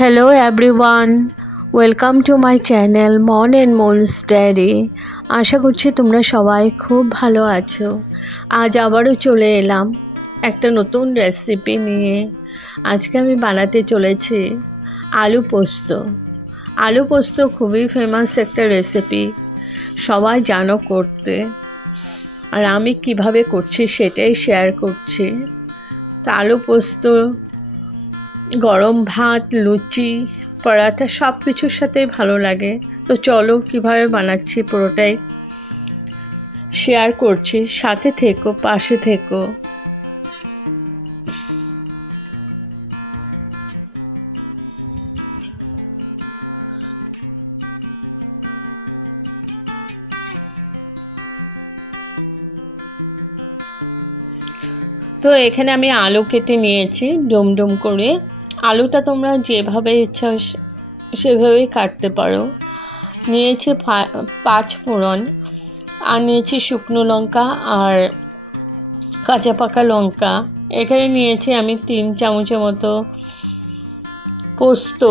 Hello everyone, welcome to my channel Mon and Mon's Diary। আশা করছি তোমরা সবাই খুব ভালো আছো। আজ আবারও চলে এলাম একটা নতুন রেসিপি নিয়ে। আজকে আমি বানাতে চলেছি আলু পোস্ত। আলু পোস্ত খুবই ফেমাস একটা রেসিপি, সবাই জানো করতে, আর আমি কিভাবে করছি সেটাই শেয়ার করছি। তো আলু পোস্ত গরম ভাত, লুচি, পরাঠা সব কিছুর সাথেই ভালো লাগে। তো চলো কিভাবে বানাচ্ছি পুরোটাই শেয়ার করছি, সাথে থেকো, পাশে থেকো। তো এখানে আমি আলু কেটে নিয়েছি ডুম ডুম করে। আলুটা তোমরা যেভাবে ইচ্ছা সেভাবেই কাটতে পারো। নিয়েছি 5 ফোড়ন, আর নিয়েছি শুকনো লঙ্কা আর কাঁচা পাকা লঙ্কা। এখানে নিয়েছি আমি 3 চামচের মতো পোস্ত,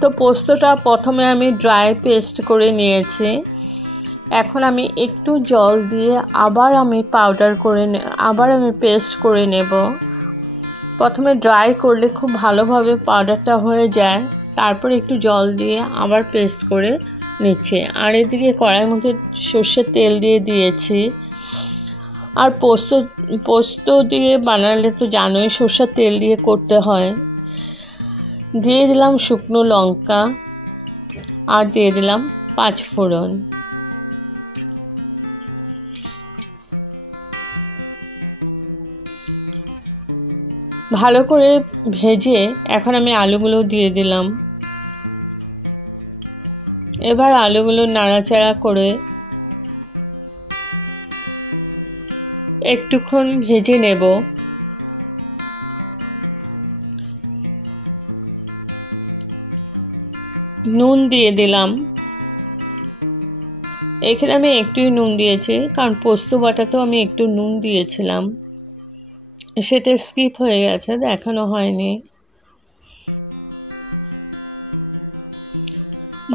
তো পোস্তটা প্রথমে আমি ড্রাই পেস্ট করে নিয়েছি। এখন আমি একটু জল দিয়ে আবার আমি পেস্ট করে নেব। প্রথমে ড্রাই করলে খুব ভালোভাবে পাউডারটা হয়ে যায়, তারপর একটু জল দিয়ে আবার পেস্ট করে নিচ্ছে। আর এদিকে কড়াইয়ের মধ্যে সর্ষের তেল দিয়ে দিয়েছি। আর পোস্ত দিয়ে বানালে তো জানোই সর্ষের তেল দিয়ে করতে হয়। দিয়ে দিলাম শুকনো লঙ্কা আর দিয়ে দিলাম 5 ফোড়ন। ভালো করে ভেজে এখন আমি আলুগুলো দিয়ে দিলাম। এবার আলুগুলো নাড়াচাড়া করে একটুক্ষণ ভেজে নেব। নুন দিয়ে দিলাম। এখানে আমি একটুই নুন দিয়েছি, কারণ পোস্ত বাটাতেও আমি একটু নুন দিয়েছিলাম, সেটা স্কিপ হয়ে গেছে, দেখানো হয়নি।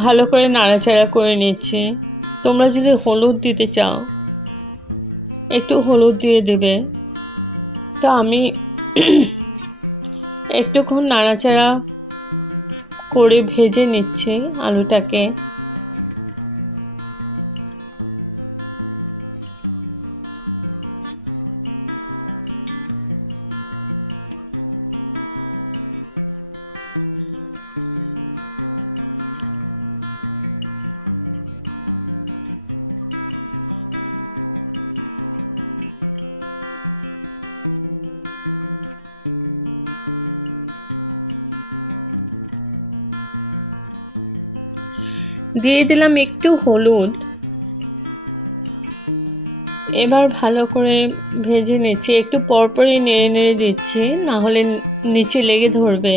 ভালো করে নাড়াচাড়া করে নিচ্ছি। তোমরা যদি হলুদ দিতে চাও একটু হলুদ দিয়ে দেবে। তো আমি একটুক্ষণ নাড়াচাড়া করে ভেজে নিচ্ছি আলুটাকে। দিয়ে দিলাম একটু হলুদ। এবার ভালো করে ভেজে নিচ্ছি, একটু পরপরই নেড়ে নেড়ে দিচ্ছি, না হলে নিচে লেগে ধরবে।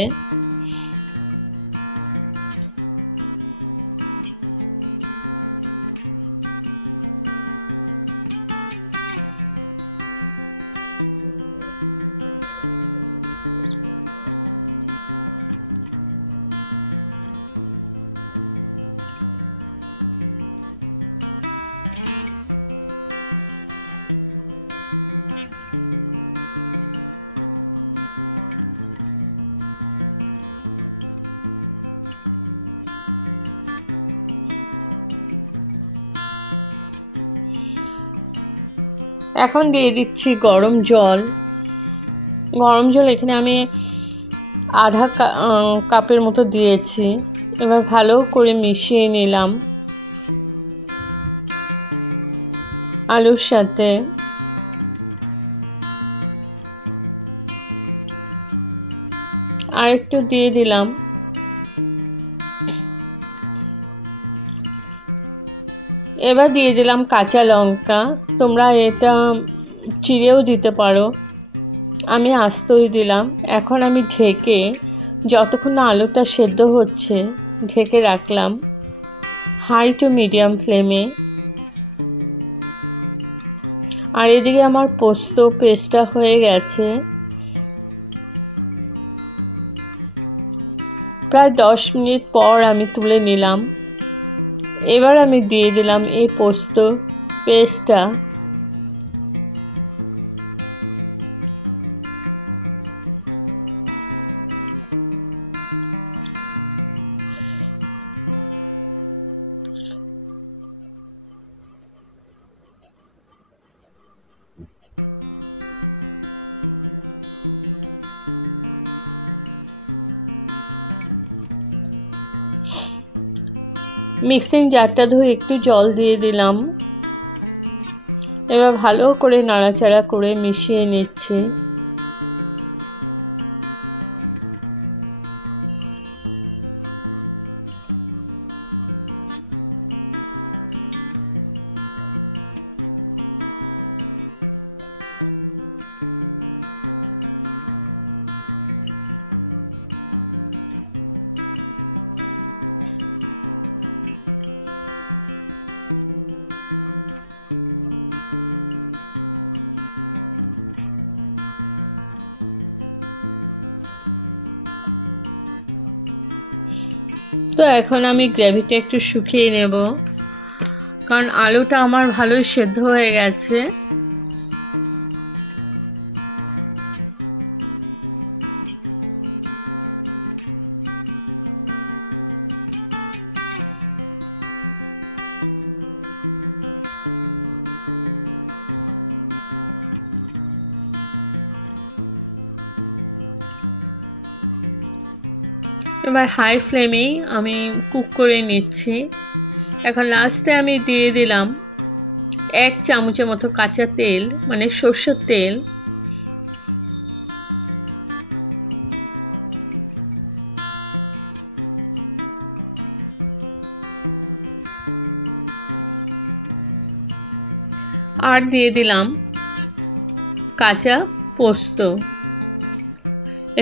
এখন দিয়ে দিচ্ছি গরম জল। এখানে আমি আধা কাপের মতো দিয়েছি। এবার ভালো করে মিশিয়ে নিলাম আলুর সাথে। আর একটু দিয়ে দিলাম। এবার দিয়ে দিলাম কাঁচা লঙ্কা। তোমরা এটা চিড়েও দিতে পারো, আমি আস্তই দিলাম। এখন আমি ঢেকে যতক্ষণ না আলুটা সেদ্ধ হচ্ছে ঢেকে রাখলাম হাই টু মিডিয়াম ফ্লেমে। আর এদিকে আমার পোস্ত পেস্টটা হয়ে গেছে। প্রায় 10 মিনিট পর আমি তুলে নিলাম। এবার আমি দিয়ে দিলাম এই পোস্ত পেস্টটা। মিক্সিং জারটা ধুয়ে একটু জল দিয়ে দিলাম। এবার ভালো করে নাড়াচাড়া করে মিশিয়ে নিচ্ছি। তো এখন আমি গ্রেভিটা একটু শুকিয়ে নেব, কারণ আলুটা আমার ভালোই সেদ্ধ হয়ে গেছে। এবার হাই ফ্লেমে আমি কুক করে নিচ্ছি। এখন লাস্টে আমি দিয়ে দিলাম 1 চামচের মতো কাঁচা তেল, মানে সরষের তেল। আর দিয়ে দিলাম কাঁচা পোস্ত,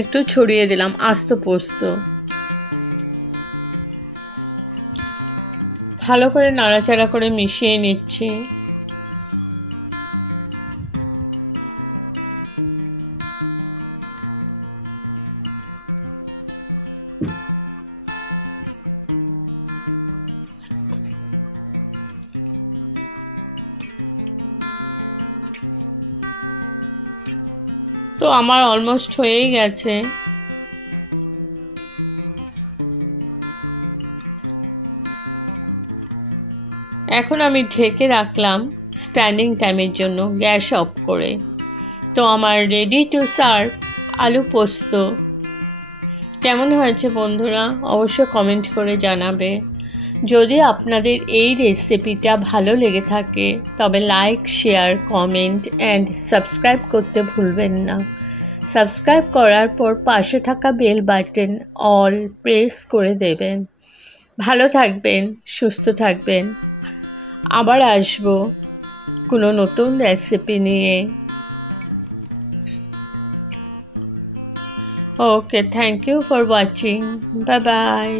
একটু ছড়িয়ে দিলাম আস্ত পোস্ত। ভালো করে নাড়াচাড়া করে মিশিয়ে নিচ্ছি। তো আমার অলমোস্ট হয়েই গেছে। এখন আমি ঢেকে রাখলাম স্ট্যান্ডিং টাইমের জন্য, গ্যাস অফ করে। তো আমার রেডি টু সার্ভ আলু পোস্ত। কেমন হয়েছে বন্ধুরা অবশ্যই কমেন্ট করে জানাবে। যদি আপনাদের এই রেসিপিটা ভালো লেগে থাকে তবে like, share, comment and subscribe করতে ভুলবেন না। সাবস্ক্রাইব করার পর পাশে থাকা বেল বাটন অল প্রেস করে দেবেন। ভালো থাকবেন, সুস্থ থাকবেন। আবার আসবো কোনো নতুন রেসিপি নিয়ে। Okay, thank you for watching. Bye by.